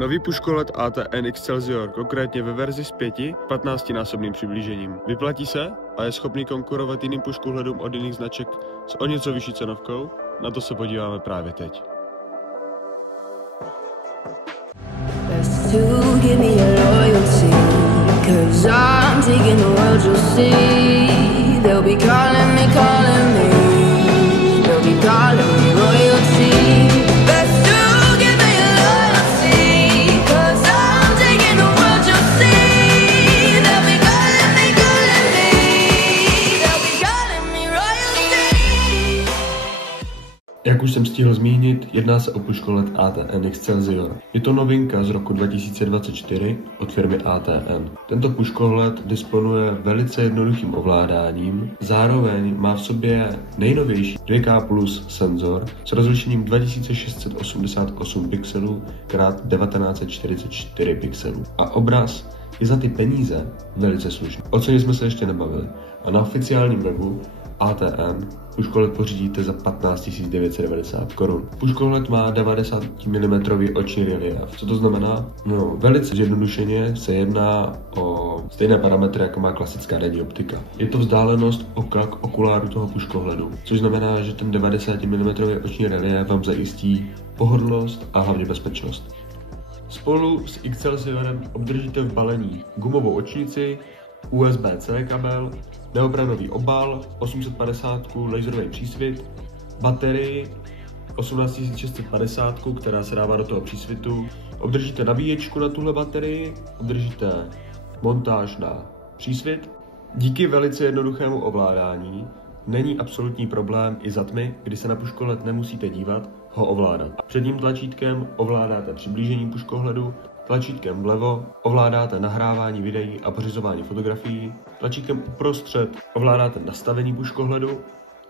Nový puškolet ATN Excelsior, konkrétně ve verzi s 5-15násobným přiblížením. Vyplatí se a je schopný konkurovat jiným puškohledům od jiných značek s o něco vyšší cenovkou? Na to se podíváme právě teď. Jak už jsem stihl zmínit, jedná se o puškolet ATN Excelsior. Je to novinka z roku 2024 od firmy ATN. Tento puškolet disponuje velice jednoduchým ovládáním, zároveň má v sobě nejnovější 2K+ senzor s rozlišením 2688 pixelů x 1944 pixelů. A obraz je za ty peníze velice slušný. O ceně jsme se ještě nebavili. A na oficiálním webu ATN puškolet pořídíte za 15 990 korun. Puškolet má 90 mm oční reliéf. Co to znamená? No, velice zjednodušeně se jedná o stejné parametry, jako má klasická denní optika. Je to vzdálenost oka k okuláru toho puškohledu, což znamená, že ten 90 mm oční reliéf vám zajistí pohodlnost a hlavně bezpečnost. Spolu s Excelsiorem obdržíte v balení gumovou očnici, USB-C kabel, neopranový obal, 850, laserový přísvit, baterii 18650, která se dává do toho přísvitu. Obdržíte nabíječku na tuhle baterii, obdržíte montáž na přísvit. Díky velice jednoduchému ovládání není absolutní problém i za tmy, kdy se na puškolet nemusíte dívat, ho ovládat. Předním tlačítkem ovládáte přiblížení puškohledu, tlačítkem vlevo ovládáte nahrávání videí a pořizování fotografií, tlačítkem uprostřed ovládáte nastavení puškohledu,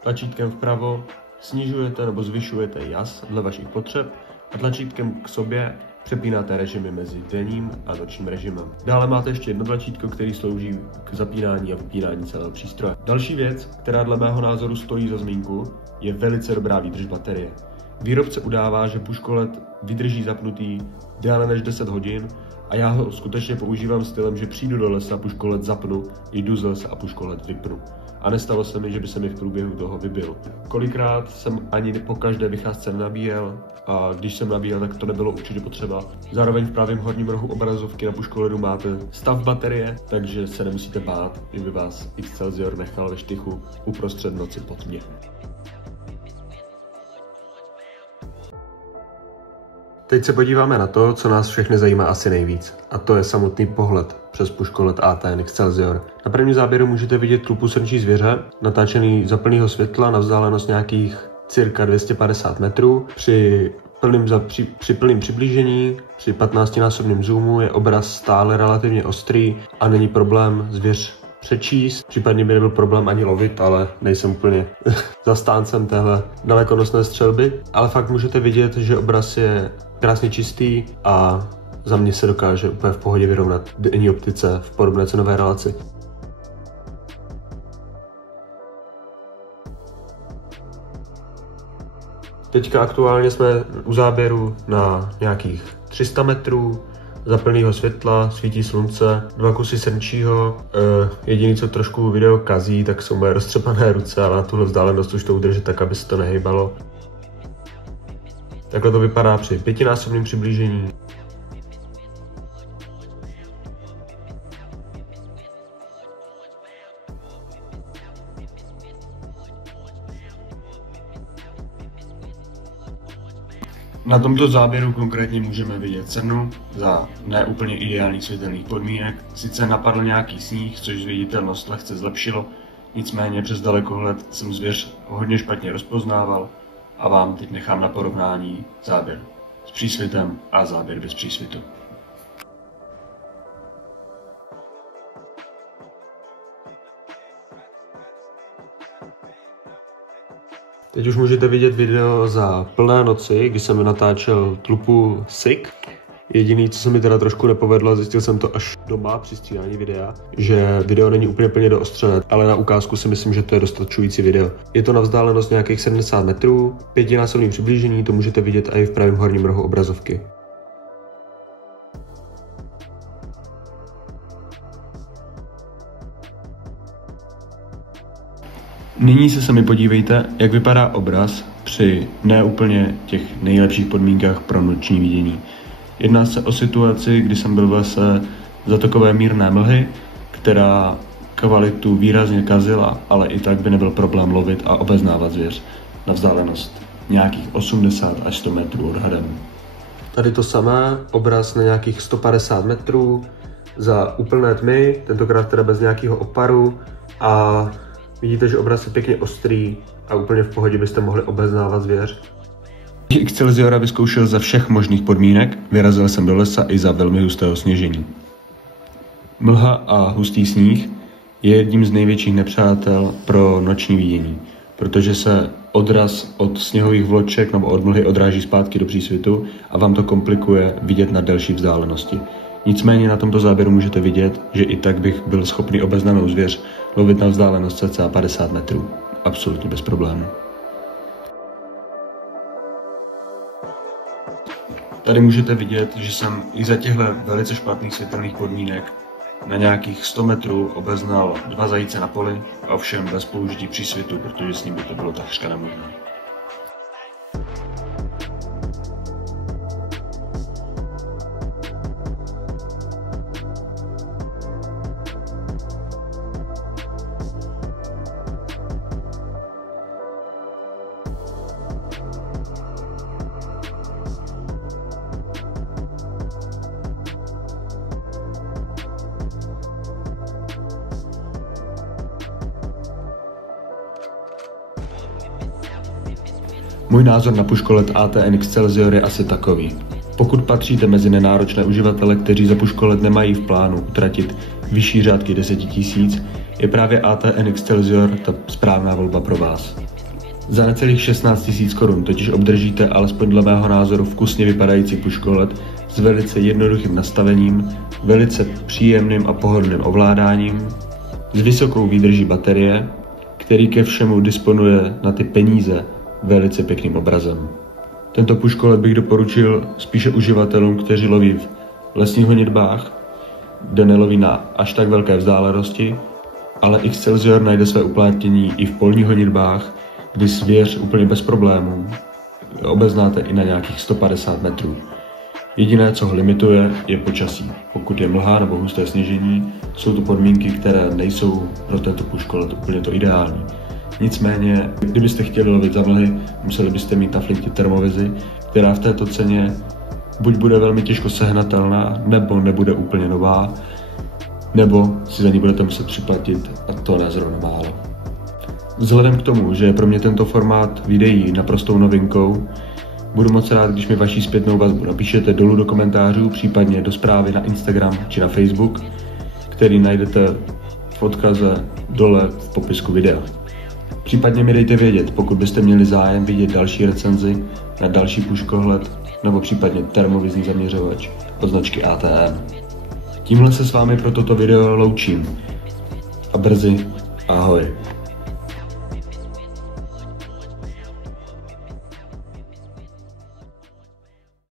tlačítkem vpravo snižujete nebo zvyšujete jas dle vašich potřeb a tlačítkem k sobě přepínáte režimy mezi denním a nočním režimem. Dále máte ještě jedno tlačítko, který slouží k zapínání a vypínání celého přístroje. Další věc, která dle mého názoru stojí za zmínku, je velice dobrá výdrž baterie. Výrobce udává, že puškolet vydrží zapnutý déle než 10 hodin a já ho skutečně používám stylem, že přijdu do lesa, puškolet zapnu, jdu z lesa a puškolet vypnu. A nestalo se mi, že by se mi v průběhu toho vybil. Kolikrát jsem ani po každé vycházce nenabíjel a když jsem nabíjel, tak to nebylo určitě potřeba. Zároveň v pravém horním rohu obrazovky na puškoledu máte stav baterie, takže se nemusíte bát, že by vás Excelsior nechal ve štychu uprostřed noci po tmě. Teď se podíváme na to, co nás všechny zajímá asi nejvíc, a to je samotný pohled přes puškolet ATN Excelsior. Na prvním záběru můžete vidět trupu srnčí zvěře, natáčený za plného světla na vzdálenost nějakých cirka 250 metrů. Při plném přiblížení, při 15násobném zoomu je obraz stále relativně ostrý a není problém zvěř přečíst, případně by nebyl problém ani lovit, ale nejsem úplně zastáncem téhle dalekonosné střelby. Ale fakt můžete vidět, že obraz je krásně čistý a za mě se dokáže úplně v pohodě vyrovnat denní optice v podobné cenové relaci. Teďka aktuálně jsme u záběru na nějakých 300 metrů, za plného světla, svítí slunce, 2 kusy srnčího. Jediný, co trošku video kazí, tak jsou moje roztřepané ruce, ale na tuhle vzdálenost už to udrží tak, aby se to nehejbalo. Takhle to vypadá při 5násobném přiblížení. Na tomto záběru konkrétně můžeme vidět srnu za neúplně ideálních světelných podmínek. Sice napadl nějaký sníh, což viditelnost lehce zlepšilo, nicméně přes dalekohled jsem zvěř hodně špatně rozpoznával a vám teď nechám na porovnání záběr s přísvitem a záběr bez přísvitu. Teď už můžete vidět video za plné noci, kdy jsem natáčel tlupu SIG. Jediný, co se mi teda trošku nepovedlo, zjistil jsem to až doma při stříhání videa, že video není úplně plně doostřené, ale na ukázku si myslím, že to je dostačující video. Je to na vzdálenost nějakých 70 metrů, 5násobné přiblížení, to můžete vidět i v pravém horním rohu obrazovky. Nyní se sami podívejte, jak vypadá obraz při neúplně těch nejlepších podmínkách pro noční vidění. Jedná se o situaci, kdy jsem byl v lese za takové mírné mlhy, která kvalitu výrazně kazila, ale i tak by nebyl problém lovit a obeznávat zvěř na vzdálenost nějakých 80 až 100 metrů odhadem. Tady to samé, obraz na nějakých 150 metrů za úplné tmy, tentokrát teda bez nějakého oparu, a vidíte, že obraz je pěkně ostrý a úplně v pohodě byste mohli obeznávat zvěř. Excelsiora vyzkoušel za všech možných podmínek, vyrazil jsem do lesa i za velmi hustého sněžení. Mlha a hustý sníh je jedním z největších nepřátel pro noční vidění, protože se odraz od sněhových vloček nebo od mlhy odráží zpátky do přísvitu a vám to komplikuje vidět na delší vzdálenosti. Nicméně na tomto záběru můžete vidět, že i tak bych byl schopný obeznanou zvěř lovit na vzdálenost cca 50 metrů. Absolutně bez problémů. Tady můžete vidět, že jsem i za těchto velice špatných světelných podmínek na nějakých 100 metrů obeznal 2 zajíce na poli, ovšem bez použití přísvitu, protože s ním by to bylo takřka nemožné. Můj názor na puškolet ATN Excelsior je asi takový. Pokud patříte mezi nenáročné uživatele, kteří za puškolet nemají v plánu utratit vyšší řádky 10 000, je právě ATN Excelsior ta správná volba pro vás. Za necelých 16 000 korun totiž obdržíte alespoň dle mého názoru vkusně vypadající puškolet s velice jednoduchým nastavením, velice příjemným a pohodlným ovládáním, s vysokou výdrží baterie, který ke všemu disponuje na ty peníze velice pěkným obrazem. Tento puškolet bych doporučil spíše uživatelům, kteří loví v lesních honitbách, kde neloví na až tak velké vzdálenosti, ale Excelsior najde své uplatnění i v polních honitbách, kdy zvěř úplně bez problémů obeznáte i na nějakých 150 metrů. Jediné, co ho limituje, je počasí. Pokud je mlha nebo husté sněžení, jsou to podmínky, které nejsou pro tento puškolet úplně to ideální. Nicméně, kdybyste chtěli lovit za mlhy, museli byste mít na flintě termovizi, která v této ceně buď bude velmi těžko sehnatelná, nebo nebude úplně nová, nebo si za ní budete muset připlatit, a to ne zrovna málo. Vzhledem k tomu, že je pro mě tento formát videí naprostou novinkou, budu moc rád, když mi vaši zpětnou vazbu napíšete dolů do komentářů, případně do zprávy na Instagram či na Facebook, který najdete v odkaze dole v popisku videa. Případně mi dejte vědět, pokud byste měli zájem vidět další recenzi na další puškohled nebo případně termovizní zaměřovač od značky ATN. Tímhle se s vámi pro toto video loučím a brzy ahoj.